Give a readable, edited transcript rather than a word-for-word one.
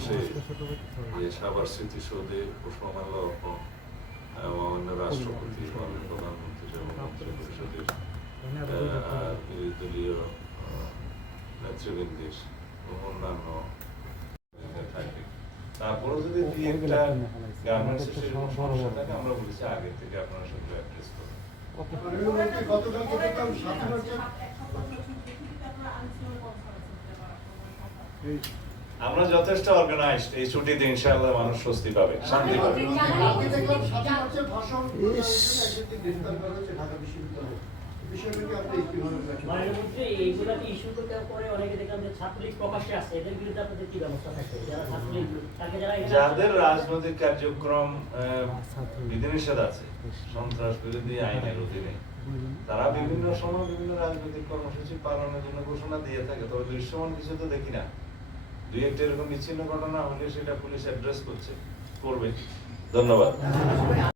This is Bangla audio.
বসে যে সাভার স্মৃতিসৌধে পুষ্পমাল্য অর্পণ মাননীয় রাষ্ট্রপতি, মাননীয় প্রধানমন্ত্রী এবং মন্ত্রী পরিষদের বিরোধী দলীয় নেতৃবৃন্দের অন্যান্য থাকে। তারপরে যদি দুই একটা গার্মেন্টসের সেরকম সমস্যা থাকে, আমরা বলেছি আগে থেকে আপনারা সেগুলো অ্যাড্রেস করুন। আমরা যথেষ্ট অর্গানাইজড, এই ছুটিতে ইনশাআল্লাহ মানুষ স্বস্তি পাবে, শান্তি পাবে। যাদের রাজনৈতিক কার্যক্রম বিধিনিষেধ আছে সন্ত্রাস বিরোধী আইনের অধীনে, তারা বিভিন্ন সময় বিভিন্ন রাজনৈতিক কর্মসূচি পালনের জন্য ঘোষণা দিয়ে থাকে, তবে দৃশ্যমান কিছু তো দেখি না। দুই একটা এরকম বিচ্ছিন্ন ঘটনা হলে সেটা পুলিশ অ্যাড্রেস করবে। ধন্যবাদ।